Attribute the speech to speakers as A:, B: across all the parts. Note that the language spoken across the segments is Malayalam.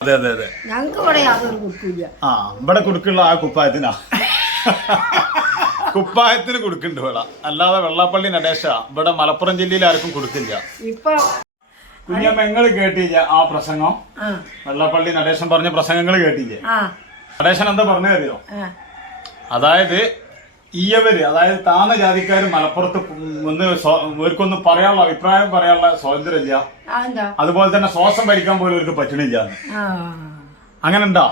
A: അതെ അതെ അതെ.
B: ഞങ്ങൾക്ക് ഇവിടെ യാതൊരു കുഴപ്പമില്ല
A: ആ ഇവിടെ കൊടുക്കുള്ള ആ കുപ്പായത്തിനാ. കുപ്പായത്തിന് കൊടുക്കുന്നുണ്ട് ഇവിടെ. അല്ലാതെ വെള്ളാപ്പള്ളി നടേശ. ഇവിടെ മലപ്പുറം ജില്ലയിൽ ആർക്കും കൊടുക്കില്ല.
B: ഇപ്പൊ
A: കുഞ്ഞമ്മ നിങ്ങൾ കേട്ടില്ല ആ പ്രസംഗം?
B: ആ.
A: വെള്ളാപ്പള്ളി നടേശൻ പറഞ്ഞ പ്രസംഗങ്ങൾ കേട്ടില്ലേ?
B: ആ.
A: നടേശൻ എന്താ പറഞ്ഞു തരുമോ അതായത് ഈയവര് അതായത് താന്ന ജാതിക്കാർ മലപ്പുറത്ത് ഒന്ന് ഇവർക്കൊന്ന് പറയാനുള്ള അഭിപ്രായം പറയാനുള്ള സ്വാതന്ത്ര്യമില്ല.
B: ഇല്ല
A: അതുപോലെ തന്നെ ശ്വാസം ഭരിക്കാൻ പോലും ഇവർക്ക് പറ്റണില്ല അങ്ങനെ ഉണ്ടോ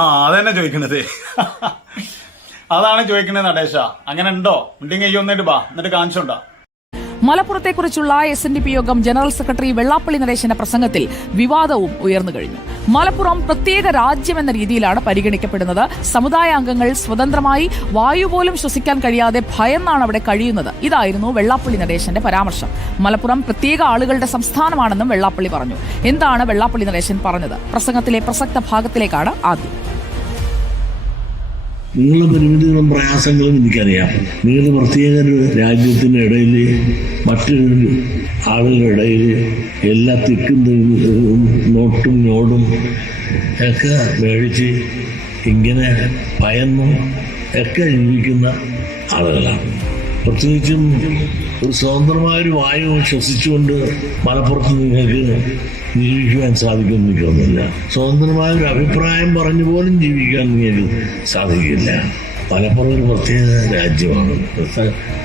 A: ആ അതന്നെ ചോദിക്കണത്. അതാണ് ചോദിക്കണത് നടേശ. അങ്ങനെ ഉണ്ടോ ഉണ്ടെങ്കിൽ ഈ ഒന്നിട്ട് ബാ എന്നിട്ട് കാണിച്ചോണ്ടാ.
C: മലപ്പുറത്തെക്കുറിച്ചുള്ള എസ് എൻ ഡി പി യോഗം ജനറൽ സെക്രട്ടറി വെള്ളാപ്പള്ളി നരേശന്റെ പ്രസംഗത്തിൽ വിവാദവും ഉയർന്നു കഴിഞ്ഞു. മലപ്പുറം പ്രത്യേക രാജ്യം എന്ന രീതിയിലാണ് പരിഗണിക്കപ്പെടുന്നത്. സമുദായ അംഗങ്ങൾ സ്വതന്ത്രമായി വായു പോലും ശ്വസിക്കാൻ കഴിയാതെ ഭയന്നാണ് അവിടെ കഴിയുന്നത്. ഇതായിരുന്നു വെള്ളാപ്പള്ളി നരേശന്റെ പരാമർശം. മലപ്പുറം പ്രത്യേക ആളുകളുടെ സംസ്ഥാനമാണെന്നും വെള്ളാപ്പള്ളി പറഞ്ഞു. എന്താണ് വെള്ളാപ്പള്ളി നരേശൻ പറഞ്ഞത്? പ്രസംഗത്തിലെ പ്രസക്ത ഭാഗത്തിലേക്കാണ് ആദ്യം.
D: നിങ്ങളുടെ പരിമിതികളും പ്രയാസങ്ങളും എനിക്കറിയാം. നിങ്ങൾ പ്രത്യേക ഒരു രാജ്യത്തിന്റെ ഇടയിൽ മറ്റൊരു ആളുകളുടെ ഇടയിൽ എല്ലാ തിക്കും നോട്ടും നോടും ഒക്കെ മേടിച്ച് ഇങ്ങനെ ഭയന്നും ഒക്കെ ജീവിക്കുന്ന ആളുകളാണ്. പ്രത്യേകിച്ചും ഒരു സ്വതന്ത്രമായൊരു വായു ശ്വസിച്ചുകൊണ്ട് മലപ്പുറത്ത് നിങ്ങൾക്ക് ജീവിക്കുവാൻ സാധിക്കുമെന്ന് എനിക്ക് തോന്നുന്നില്ല. സ്വതന്ത്രമായ ഒരു അഭിപ്രായം പറഞ്ഞു പോലും ജീവിക്കാൻ നിങ്ങൾക്ക് സാധിക്കില്ല. മലപ്പുറം ഒരു പ്രത്യേക രാജ്യമാണ്.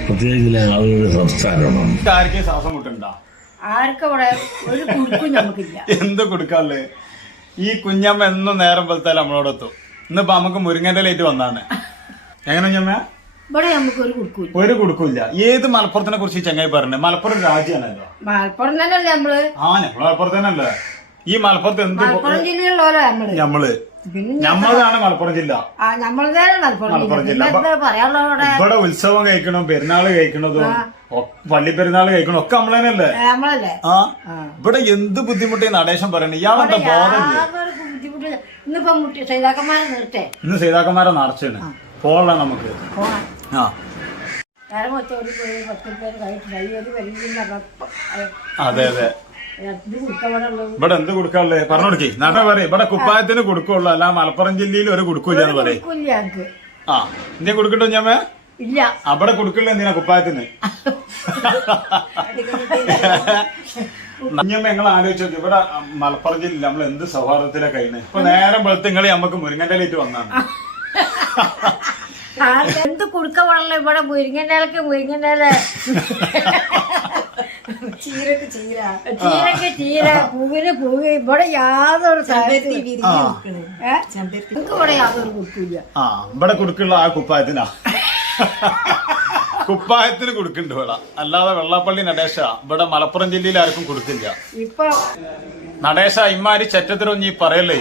D: പ്രത്യേക ചില ആളുകളുടെ സംസ്ഥാനമാണ്.
A: ആർക്കും ശ്വാസം മുട്ടുണ്ടോ.
B: ആർക്കും ഇവിടെ ഒരു കുടുക്കും നമുക്കില്ല.
A: എന്ത് കൊടുക്കാല്ലേ ഈ കുഞ്ഞമ്മ എന്നും നേരം പോലത്തെ നമ്മളോടെത്തും ഇന്നിപ്പോ നമുക്ക് മുരിങ്ങന്റെ ലൈറ്റ് വന്നാണ്. എങ്ങനെ കുഞ്ഞമ്മ?
B: ഇവിടെ നമുക്ക് ഒരു കുടുക്കില്ല.
A: ഒരു കൊടുക്കൂല ഏത് മലപ്പുറത്തിനെ കുറിച്ച് ചെങ്ങായി പറഞ്ഞു മലപ്പുറം രാജ്യമാണല്ലോ
B: മലപ്പുറം തന്നെയല്ലേ നമ്മൾ?
A: ആ ഞമ്മൾ മലപ്പുറത്ത് തന്നെയല്ലേ ഈ മലപ്പുറത്ത് എന്ത്
B: മലപ്പുറം ജില്ലയിലുള്ളവരോ നമ്മൾ.
A: ഞമ്മൾ.
B: ഞമ്മളതാണ്
A: ഞമ്മളാണ് മലപ്പുറം ജില്ല.
B: ആ മലപ്പുറം
A: മലപ്പുറം
B: ജില്ല. എന്താ
A: ഇവിടെ ഉത്സവം കഴിക്കണം പെരുന്നാൾ കഴിക്കണതും ഒ- പള്ളി പെരുന്നാൾ കഴിക്കണം ഒക്കെ നമ്മൾ തന്നെയല്ലേ
B: നമ്മളല്ലേ?
A: ആ. ഇവിടെ എന്ത് ബുദ്ധിമുട്ട് നടേശം നടേശൻ പറയണേ ഇയാളെന്താ ബോധമില്ല?
B: യാതൊരു ബുദ്ധിമുട്ടില്ല. ഇന്നിപ്പോ മുട്ടി സൈതാക്കന്മാരെ നിർത്തേ.
A: ഇന്ന് സീതാക്കന്മാരെ നിറച്ചാണ് പോകலாம் നമുക്ക്.
B: പോകാൻ
A: ആ. അതെ അതെ ഇവിടെ എന്ത് കൊടുക്കാനുള്ളത് പറഞ്ഞു കൊടുക്കേ. നട പറയും. ഇവിടെ കുപ്പായത്തിന് കൊടുക്കുള്ളൂ. അല്ല മലപ്പുറം ജില്ലയിൽ ഒരു കൊടുക്കൂല എന്ന് പറയും.
B: കുടുക്കില്ല ഞങ്ങക്ക്.
A: ആ. എന്തേ കൊടുക്കട്ടോ ഞാൻ
B: ഇല്ല.
A: അവിടെ കൊടുക്കില്ല എന്തിനാ കുപ്പായത്തിന്? ഞങ്ങൾ ആലോചിച്ചു ഇവിടെ മലപ്പുറം ജില്ലയിൽ നമ്മൾ എന്ത് സൗഹാർദ്ദത്തിലാ കഴിഞ്ഞത് ഇപ്പൊ നേരം വെളുത്തിങ്ങളി നമുക്ക് മുരിങ്ങന്റെ ലൈറ്റ് വന്നാണ്.
B: എന്ത് കുടുക്ക വെള്ളം ഇവിടെ മുരിങ്ങന്റെ ഇല
E: ചീരക്ക് ചീര.
B: ചീരക്ക് ചീര പൂവിന് പൂവ്. ഇവിടെ യാതൊരു ഇവിടെ യാതൊരു കുടുക്കില്ല.
A: ആ ഇവിടെ കൊടുക്കുള്ള ആ കുപ്പായത്തിനാ. കുപ്പായത്തിന് കൊടുക്കുന്നുണ്ട് വേള അല്ലാതെ വെള്ളാപ്പള്ളി നടേശ ഇവിടെ മലപ്പുറം ജില്ലയിൽ ആർക്കും കൊടുക്കില്ല.
B: ഇപ്പൊ
A: നടേശ ഇമ്മാരി ചെറ്റത്തിലൊന്നും ഈ പറയല്ലേ?